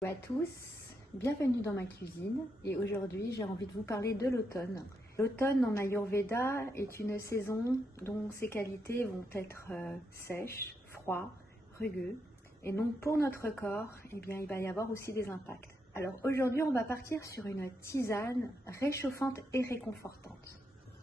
Bonjour à tous, bienvenue dans ma cuisine et aujourd'hui j'ai envie de vous parler de l'automne. L'automne en Ayurveda est une saison dont ses qualités vont être sèches, froides, rugueux et donc pour notre corps, eh bien, il va y avoir aussi des impacts. Alors aujourd'hui on va partir sur une tisane réchauffante et réconfortante.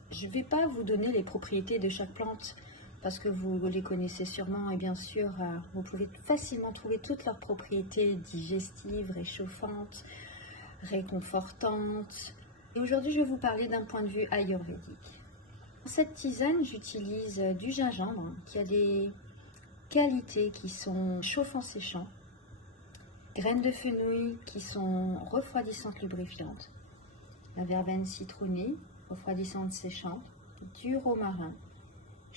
Je ne vais pas vous donner les propriétés de chaque plante parce que vous les connaissez sûrement et bien sûr vous pouvez facilement trouver toutes leurs propriétés digestives, réchauffantes, réconfortantes. Et aujourd'hui je vais vous parler d'un point de vue ayurvédique. Dans cette tisane j'utilise du gingembre qui a des qualités qui sont chauffant-séchant, graines de fenouil qui sont refroidissantes lubrifiantes, la verveine citronnée refroidissante séchante, du romarin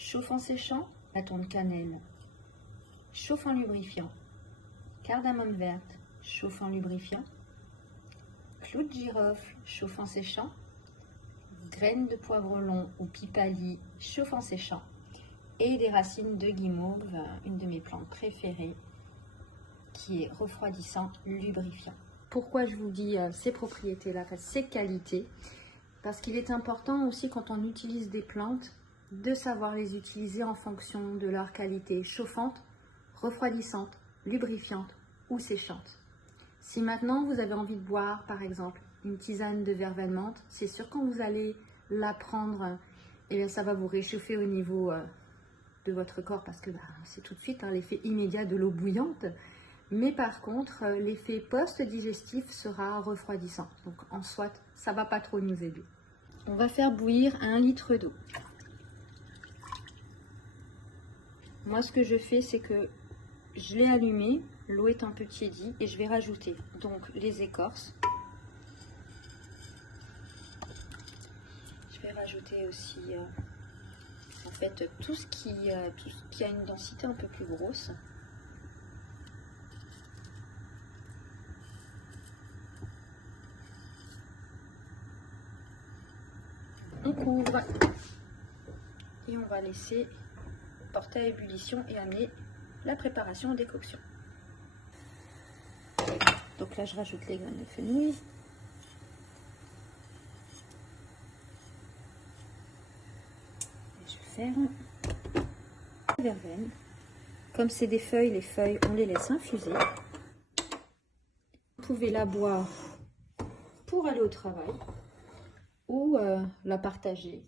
chauffant séchant, bâton de cannelle, chauffant lubrifiant, cardamome verte, chauffant lubrifiant, clou de girofle, chauffant séchant, graines de poivre long ou pipalis, chauffant séchant, et des racines de guimauve, une de mes plantes préférées, qui est refroidissant lubrifiant. Pourquoi je vous dis ces propriétés-là, ces qualités? Parce qu'il est important aussi quand on utilise des plantes de savoir les utiliser en fonction de leur qualité chauffante, refroidissante, lubrifiante ou séchante. Si maintenant vous avez envie de boire par exemple une tisane de verveine menthe, c'est sûr quand vous allez la prendre, eh bien, ça va vous réchauffer au niveau de votre corps parce que c'est tout de suite l'effet immédiat de l'eau bouillante. Mais par contre, l'effet post-digestif sera refroidissant. Donc en soit, ça ne va pas trop nous aider. On va faire bouillir 1 litre d'eau. Moi, ce que je fais, c'est que je l'ai allumé, l'eau est un peu tiédie et je vais rajouter donc les écorces. Je vais rajouter aussi en fait tout ce qui a une densité un peu plus grosse. On couvre et on va laisser porter à ébullition et amener la préparation en décoction. Donc là, je rajoute les graines de fenouil. Et je ferme. La verveine. Comme c'est des feuilles, les feuilles, on les laisse infuser. Vous pouvez la boire pour aller au travail ou la partager.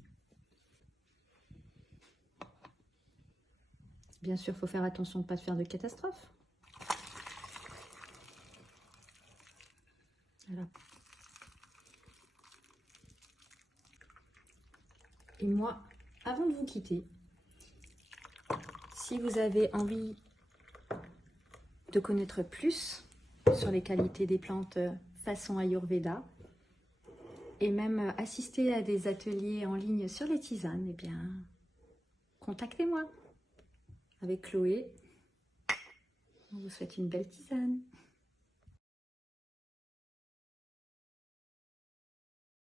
Bien sûr, il faut faire attention de ne pas faire de catastrophe. Voilà. Et moi, avant de vous quitter, si vous avez envie de connaître plus sur les qualités des plantes façon Ayurveda et même assister à des ateliers en ligne sur les tisanes, eh bien, contactez-moi. Avec Chloé, on vous souhaite une belle tisane.